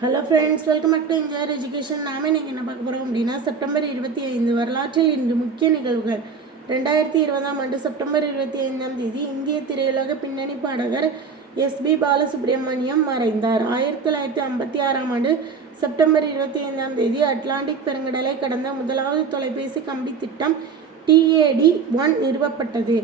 Hello friends welcome back to enjoyer education நாம இன்னைக்கு என்ன பார்க்க போகிறோம் அப்படின்னா செப்டம்பர் இருபத்தி ஐந்து வரலாற்றில் இன்று முக்கிய நிகழ்வுகள். ரெண்டாயிரத்தி இருபதாம் ஆண்டு செப்டம்பர் இருபத்தி ஐந்தாம் தேதி இந்திய திரையுலக பின்னணி பாடகர் எஸ்பி பாலசுப்ரமணியம் மறைந்தார். ஆயிரத்தி தொள்ளாயிரத்தி ஐம்பத்தி ஆறாம் ஆண்டு செப்டம்பர் இருபத்தி ஐந்தாம் தேதி அட்லாண்டிக் பெருங்கடலை கடந்த முதலாவது தொலைபேசி கம்பி திட்டம் டிஏடி ஒன் நிறுவப்பட்டது.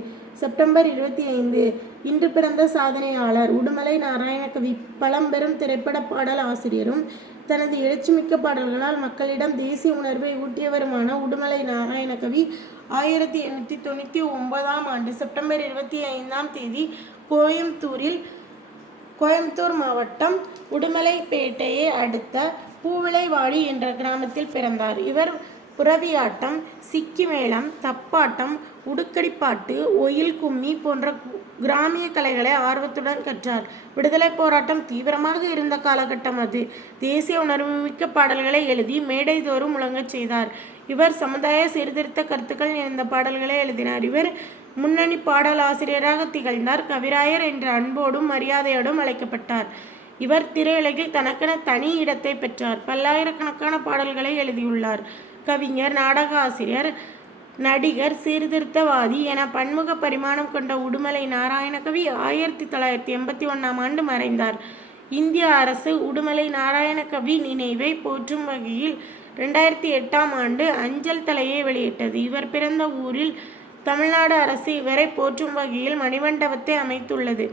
செப்டம்பர் இருபத்தி ஐந்து இன்று பிறந்த சாதனையாளர் உடுமலை நாராயணகவி பழம்பெரும் திரைப்பட பாடல் ஆசிரியரும் தனது எழுச்சிமிக்க பாடல்களால் மக்களிடம் தேசிய உணர்வை ஊட்டியவருமான உடுமலை நாராயணகவி ஆயிரத்தி எண்ணூற்றி தொண்ணூற்றி ஒன்பதாம் ஆண்டு செப்டம்பர் இருபத்தி ஐந்தாம் தேதி கோயம்புத்தூரில் கோயம்புத்தூர் மாவட்டம் உடுமலைப்பேட்டையை அடுத்த பூவிளைவாடி என்ற கிராமத்தில் பிறந்தார். இவர் புறவியாட்டம் சிக்கி மேளம் தப்பாட்டம் உடுக்கடிப்பாட்டு ஒயில் கும்மி போன்ற கிராமிய கலைகளை ஆர்வத்துடன் கற்றார். விடுதலைப் போராட்டம் தீவிரமாக இருந்த காலகட்டம் அது. தேசிய உணர்வுமிக்க பாடல்களை எழுதி மேடை தோறும் முழங்கச் செய்தார். இவர் சமுதாய சீர்திருத்த கருத்துக்கள் நிறைந்த பாடல்களை எழுதினார். இவர் முன்னணி பாடலாசிரியராக திகழ்ந்தார். கவிராயர் என்ற அன்போடும் மரியாதையோடும் அழைக்கப்பட்டார். இவர் திரையுலகில் தனக்கென தனி இடத்தை பெற்றார். பல்லாயிரக்கணக்கான பாடல்களை எழுதியுள்ளார். கவிஞர் நாடக ஆசிரியர் நடிகர் சீர்திருத்தவாதி என பன்முக பரிமாணம் கொண்ட உடுமலை நாராயணகவி ஆயிரத்தி தொள்ளாயிரத்தி எண்பத்தி ஒன்றாம் ஆண்டு மறைந்தார். இந்திய அரசு உடுமலை நாராயணகவி நினைவை போற்றும் வகையில் ரெண்டாயிரத்தி எட்டாம் ஆண்டு அஞ்சல் தலையை வெளியிட்டது. இவர் பிறந்த ஊரில் தமிழ்நாடு அரசு இவரை போற்றும் வகையில் மணிமண்டபத்தை அமைத்துள்ளது.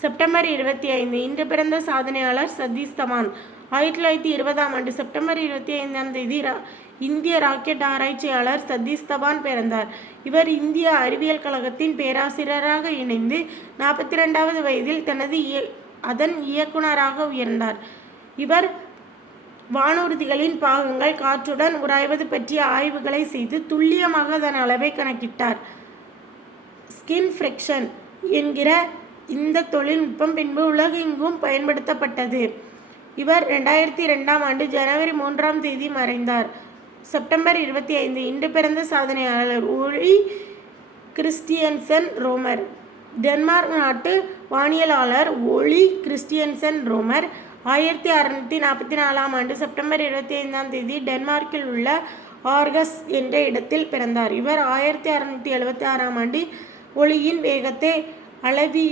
செப்டம்பர் இருபத்தி ஐந்து இன்று பிறந்த சாதனையாளர் சதீஷ் தவான். ஆயிரத்தி தொள்ளாயிரத்தி இருபதாம் ஆண்டு செப்டம்பர் இருபத்தி ஐந்தாம் தேதி ரா- இந்திய ராக்கெட் ஆராய்ச்சியாளர் சதீஷ் தவான் பிறந்தார். இவர் இந்திய அறிவியல் கழகத்தின் பேராசிரியராக இணைந்து நாற்பத்தி ரெண்டாவது வயதில் தனது இய- அதன் இயக்குனராக உயர்ந்தார். இவர் வானூர்திகளின் பாகங்கள் காற்றுடன் உராய்வது பற்றிய ஆய்வுகளை செய்து துல்லியமாக அதன் அளவை கணக்கிட்டார். ஸ்கின் ஃப்ரிக்ஷன் என்கிற இந்த தொழில்நுட்பம் பின்பு உலகெங்கும் பயன்படுத்தப்பட்டது. இவர் ரெண்டாயிரத்தி ரெண்டாம் ஆண்டு ஜனவரி மூன்றாம் தேதி மறைந்தார். செப்டம்பர் இருபத்தி ஐந்து இன்று பிறந்த சாதனையாளர் ஒளி கிறிஸ்டியன்சன் ரோமர். டென்மார்க் நாட்டு வானியலாளர் ஒளி கிறிஸ்டியன்சன் ரோமர். ஆயிரத்தி அறுநூற்றி நாற்பத்தி நாலாம் ஆண்டு செப்டம்பர் இருபத்தி ஐந்தாம் தேதி டென்மார்க்கில் உள்ள ஆர்கஸ் என்ற இடத்தில் பிறந்தார். இவர் ஆயிரத்தி அறுநூற்றி எழுபத்தி ஆறாம் ஆண்டு ஒளியின் வேகத்தை அளவி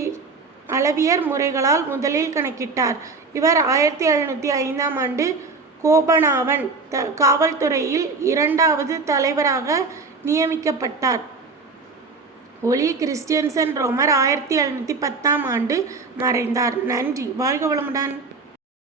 அளவியர் முறைகளால் முதலில் கணக்கிட்டார். இவர் ஆயிரத்தி எழுநூற்றி ஐந்தாம் ஆண்டு கோபனாவன் த காவல்துறையில் இரண்டாவது தலைவராக நியமிக்கப்பட்டார். ஒலி கிறிஸ்டியன்சன் ரோமர் ஆயிரத்தி எழுநூற்றி பத்தாம் ஆண்டு மறைந்தார். நன்றி. வாழ்க வளமுடன்.